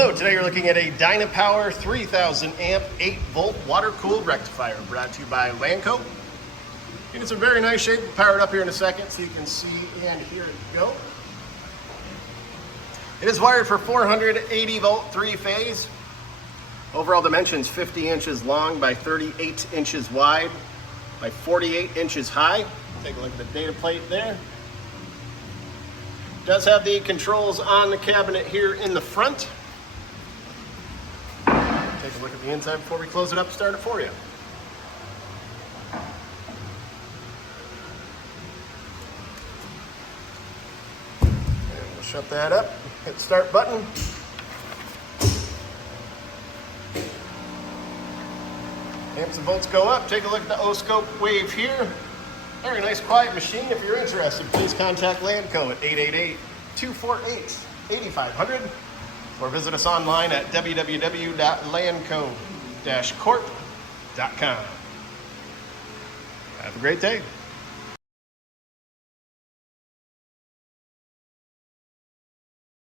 Hello, today you're looking at a Dynapower 3000 amp 8 volt water cooled rectifier brought to you by Lanco. And it's a very nice shape. We'll power it up here in a second so you can see and hear it go. It is wired for 480 volt 3-phase. Overall dimensions 50 inches long by 38 inches wide by 48 inches high. Take a look at the data plate there. It does have the controls on the cabinet here in the front. Take a look at the inside before we close it up and start it for you. And we'll shut that up, hit the start button. Amps and volts go up. Take a look at the O-scope wave here. Very nice quiet machine. If you're interested, please contact Lanco at 888-248-8500 or visit us online at www.lanco-corp.com. Have a great day.